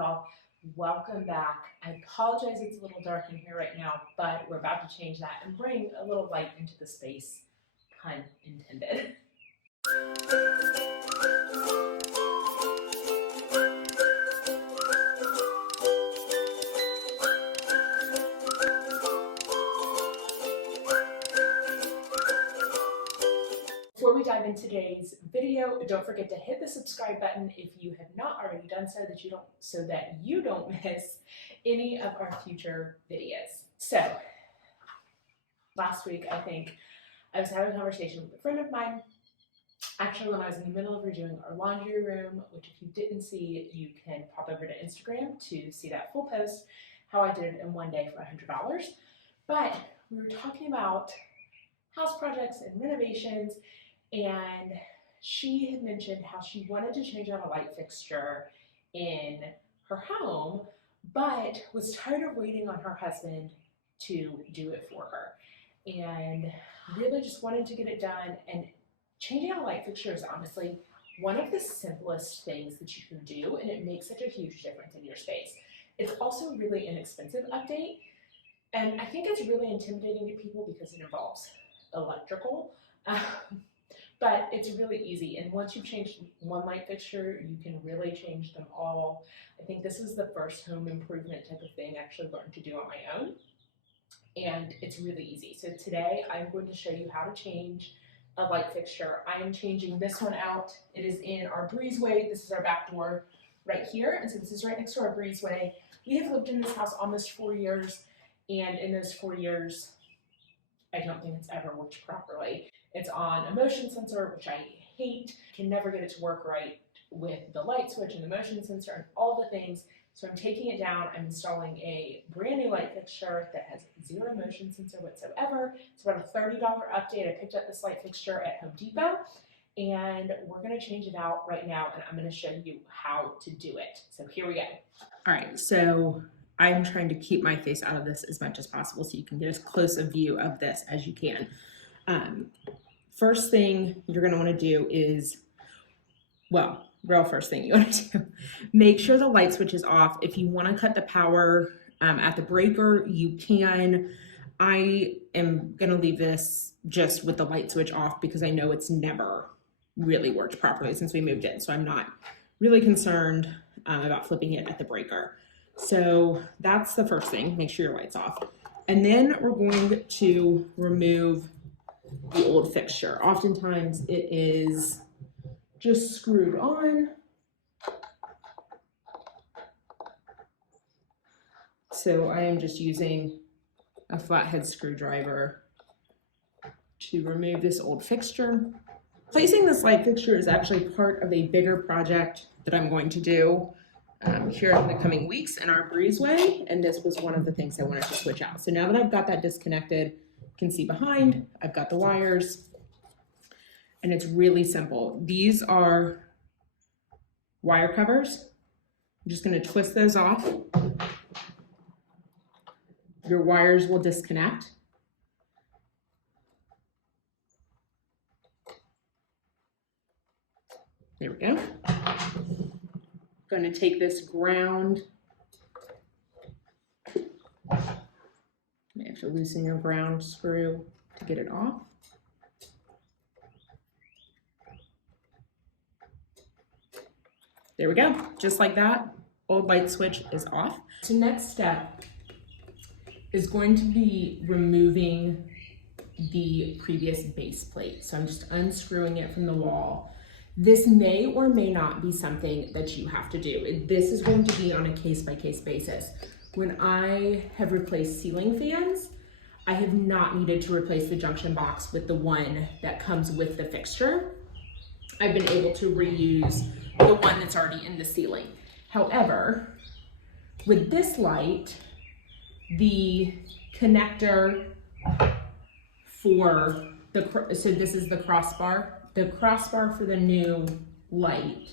y'all, welcome back. I apologize it's a little dark in here right now, but we're about to change that and bring a little light into the space, pun intended. Before we dive into today's video, don't forget to hit the subscribe button if you have not already done so, that you don't miss any of our future videos. So, last week I think I was having a conversation with a friend of mine, actually when I was in the middle of redoing our laundry room, which if you didn't see, you can pop over to Instagram to see that full post, how I did it in one day for $100. But we were talking about house projects and renovations, and she had mentioned how she wanted to change out a light fixture in her home, but was tired of waiting on her husband to do it for her, and really just wanted to get it done. And changing out a light fixture is honestly one of the simplest things that you can do, and it makes such a huge difference in your space. It's also a really inexpensive update, and I think it's really intimidating to people because it involves electrical. But it's really easy, and once you've changed one light fixture, you can really change them all. I think this is the first home improvement type of thing I actually learned to do on my own, and it's really easy. So today I'm going to show you how to change a light fixture. I am changing this one out. It is in our breezeway. This is our back door right here, and so this is right next to our breezeway. We have lived in this house almost 4 years, and in those 4 years, I don't think it's ever worked properly. It's on a motion sensor, which I hate. Can never get it to work right with the light switch and the motion sensor and all the things. So I'm taking it down. I'm installing a brand new light fixture that has zero motion sensor whatsoever. It's about a $30 update. I picked up this light fixture at Home Depot, and we're gonna change it out right now, and I'm gonna show you how to do it. So here we go. All right, so I'm trying to keep my face out of this as much as possible so you can get as close a view of this as you can. First thing you're going to want to do is, first thing you want to do, make sure the light switch is off. If you want to cut the power at the breaker, you can. I am going to leave this just with the light switch off because I know it's never really worked properly since we moved in. So I'm not really concerned about flipping it at the breaker. So that's the first thing, make sure your light's off. And then we're going to remove the old fixture. Oftentimes it is just screwed on. So I am just using a flathead screwdriver to remove this old fixture. Placing this light fixture is actually part of a bigger project that I'm going to do here in the coming weeks in our breezeway, and this was one of the things I wanted to switch out. So now that I've got that disconnected, you can see behind, I've got the wires, and it's really simple. These are wire covers. I'm just going to twist those off. Your wires will disconnect. There we go. Going to take this ground. You have to loosen your ground screw to get it off. There we go. Just like that, old light switch is off. So next step is going to be removing the previous base plate. So I'm just unscrewing it from the wall. This may or may not be something that you have to do. This is going to be on a case-by-case basis. When I have replaced ceiling fans, I have not needed to replace the junction box with the one that comes with the fixture. I've been able to reuse the one that's already in the ceiling. However, with this light, the connector for so this is the crossbar. The crossbar for the new light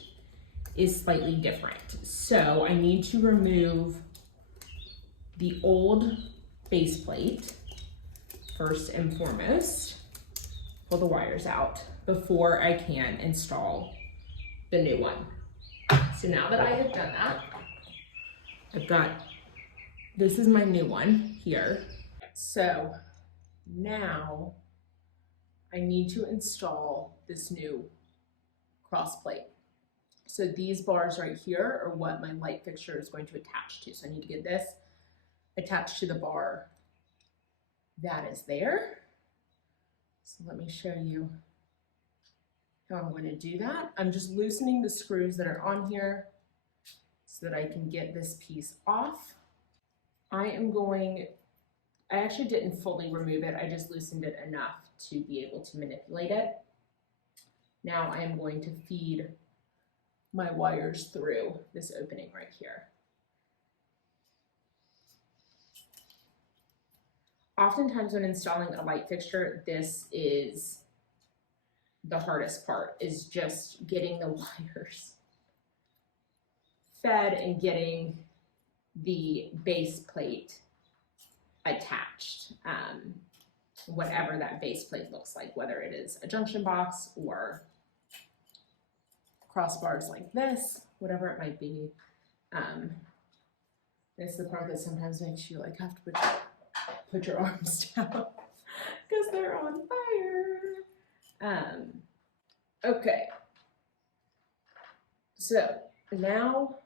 is slightly different. So I need to remove the old base plate first and foremost, pull the wires out before I can install the new one. So now that I have done that, This is my new one here. So now I need to install this new cross plate. So these bars right here are what my light fixture is going to attach to. So I need to get this attached to the bar that is there. So let me show you how I'm going to do that. I'm just loosening the screws that are on here so that I can get this piece off. I actually didn't fully remove it. I just loosened it enough to be able to manipulate it. Now I am going to feed my wires through this opening right here. Oftentimes when installing a light fixture, this is the hardest part, is just getting the wires fed and getting the base plate attached. Whatever that base plate looks like, whether it is a junction box or crossbars like this, whatever it might be. This is the part that sometimes makes you like have to put your arms down because they're on fire. Okay, so now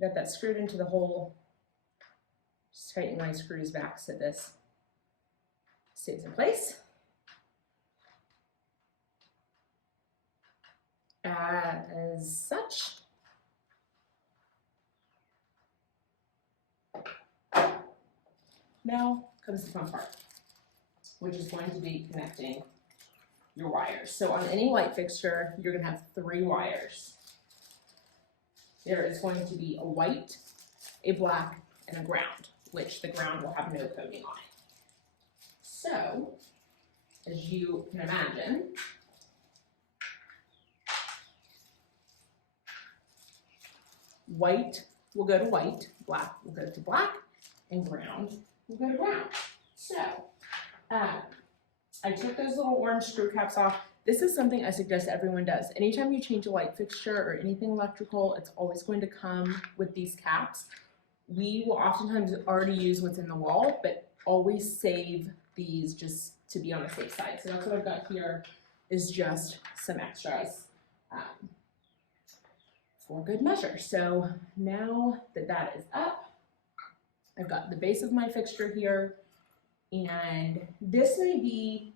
got that screwed into the hole. Just tighten my screws back so this stays in place. As such. Now comes the fun part, which is going to be connecting your wires. So on any light fixture, you're going to have 3 wires. There is going to be a white, a black, and a ground, which the ground will have no coating on it. So, as you can imagine, white will go to white, black will go to black, and ground will go to ground. So, I took those little orange screw caps off. This is something I suggest everyone does. Anytime you change a light fixture or anything electrical, it's always going to come with these caps. We will oftentimes already use what's in the wall, but always save these just to be on the safe side. So that's what I've got here, is just some extras for good measure. So now that that is up, I've got the base of my fixture here, and this may be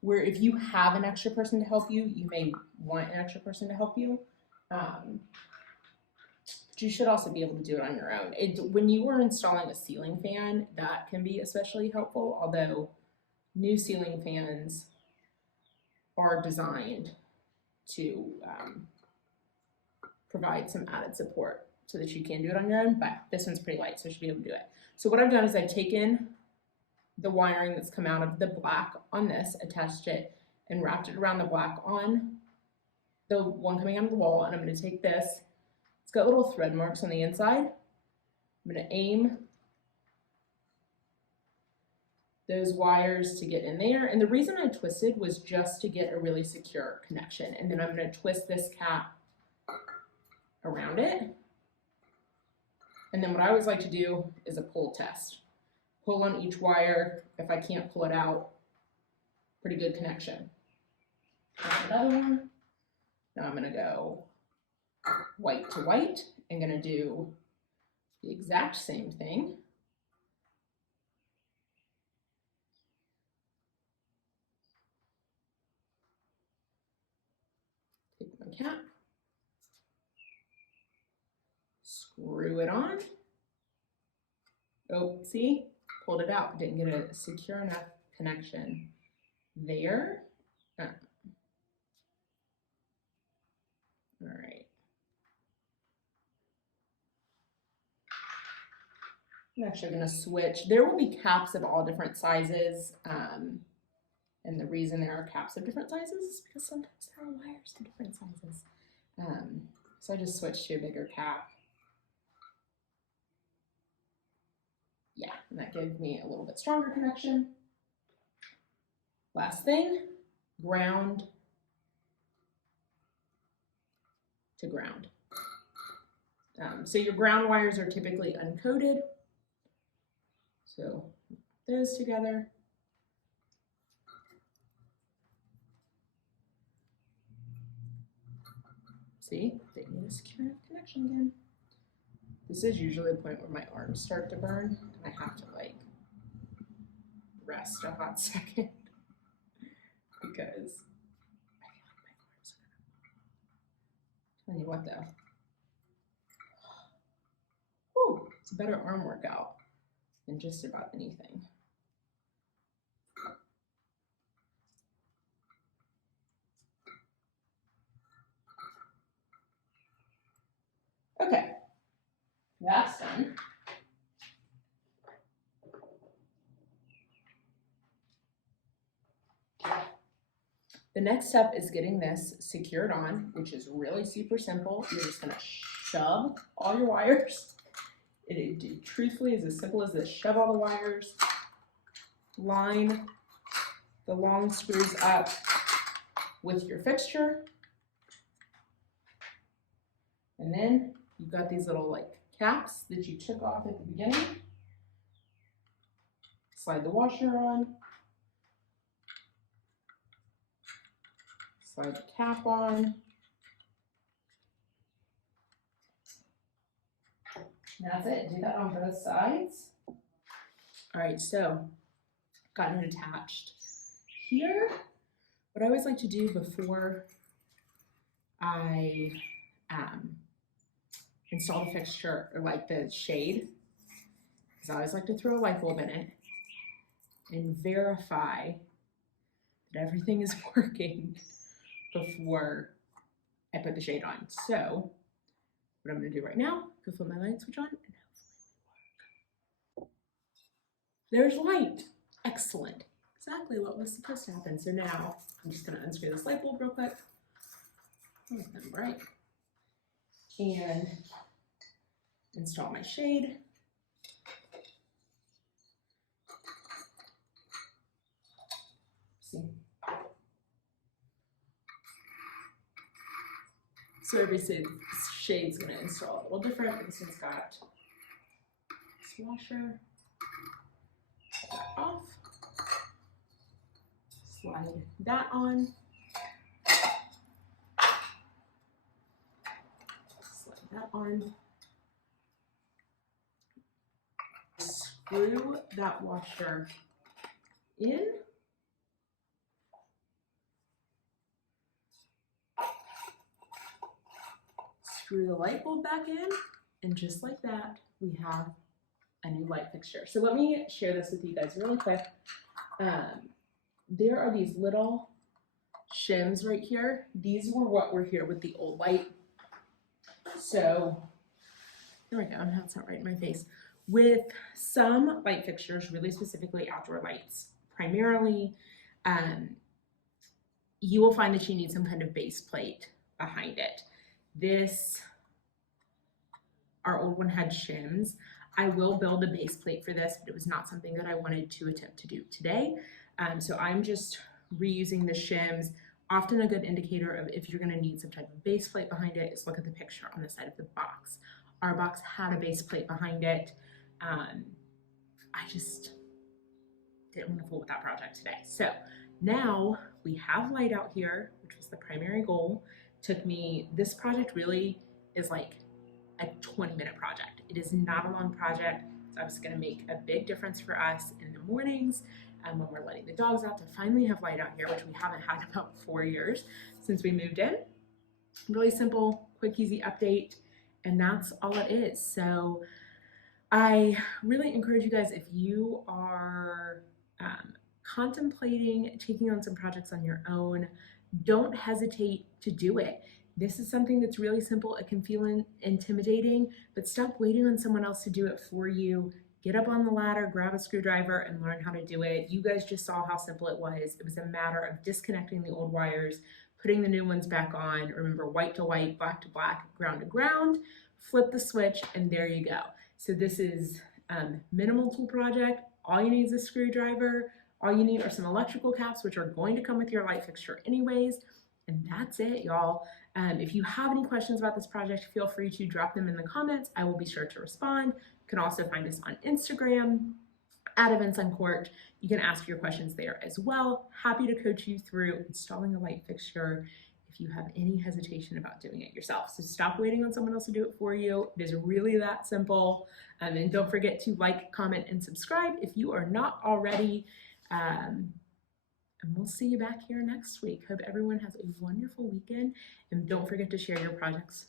where if you have an extra person to help you, you may want an extra person to help you. But you should also be able to do it on your own. When you are installing a ceiling fan, that can be especially helpful, although new ceiling fans are designed to provide some added support so that you can do it on your own, but this one's pretty light, so you should be able to do it. So what I've done is I've taken the wiring that's come out of the black on this, attached it, and wrapped it around the black on the one coming out of the wall, and I'm going to take this. It's got little thread marks on the inside. I'm going to aim those wires to get in there, and the reason I twisted was just to get a really secure connection, and then I'm going to twist this cap around it. And then what I always like to do is a pull test. Pull on each wire. If I can't pull it out, pretty good connection. Another one. Now I'm going to go white to white. I'm going to do the exact same thing. Take my cap, screw it on. Oh, see? Pulled it out. Didn't get a secure enough connection there. All right. I'm actually going to switch. There will be caps of all different sizes. And the reason there are caps of different sizes is because sometimes there are wires in different sizes. So I just switched to a bigger cap. Yeah, and that gave me a little bit stronger connection. Last thing, ground to ground. So your ground wires are typically uncoated. So those together. See, they need a secure connection again. This is usually the point where my arms start to burn and I have to like rest a hot second because I feel like my arms are gonna. Tell you what though. Whew, it's a better arm workout than just about anything. Okay, that's done. The next step is getting this secured on, which is really super simple. You're just gonna shove all your wires. It truthfully is as simple as this. Shove all the wires, line the long screws up with your fixture, and then you've got these little like caps that you took off at the beginning. Slide the washer on, slide the cap on. That's it. Do that on both sides. All right, so got it attached. Here, what I always like to do before I install the fixture or like the shade is I always like to throw a light bulb in it and verify that everything is working before I put the shade on. So what I'm gonna do right now, go flip my light switch on and hopefully it will work. There's light, excellent. Exactly what was supposed to happen. So now I'm just gonna unscrew this light bulb real quick. Oh, it's been bright. And install my shade. See. So obviously the shade's gonna install a little different. This one's got this washer. Take that off. Slide that on. Slide that on. Screw that washer in. Screw the light bulb back in, and just like that, we have a new light fixture. So let me share this with you guys really quick. There are these little shims right here. These were what were here with the old light. So there we go. Now it's not right in my face. With some light fixtures, really specifically outdoor lights, primarily, you will find that you need some kind of base plate behind it. This, our old one had shims. I will build a base plate for this, but it was not something that I wanted to attempt to do today. So I'm just reusing the shims. Often a good indicator of if you're gonna need some type of base plate behind it is look at the picture on the side of the box. Our box had a base plate behind it. I just didn't want to fool with that project today. So now we have light out here, which was the primary goal. Took me, this project really is like a 20-minute project. It is not a long project. It's obviously going to make a big difference for us in the mornings when we're letting the dogs out to finally have light out here, which we haven't had in about 4 years since we moved in. Really simple, quick, easy update, and that's all it is. So I really encourage you guys, if you are contemplating taking on some projects on your own, don't hesitate to do it. This is something that's really simple. It can feel intimidating, but stop waiting on someone else to do it for you. Get up on the ladder, grab a screwdriver, and learn how to do it. You guys just saw how simple it was. It was a matter of disconnecting the old wires, putting the new ones back on. Remember, white to white, black to black, ground to ground. Flip the switch, and there you go. So this is minimal tool project. All you need is a screwdriver. All you need are some electrical caps, which are going to come with your light fixture anyways. And that's it, y'all. If you have any questions about this project, feel free to drop them in the comments. I will be sure to respond. You can also find us on Instagram at Events Uncorked. You can ask your questions there as well. Happy to coach you through installing a light fixture if you have any hesitation about doing it yourself. So stop waiting on someone else to do it for you. It is really that simple. And don't forget to like, comment, and subscribe if you are not already. And we'll see you back here next week. Hope everyone has a wonderful weekend. And don't forget to share your projects.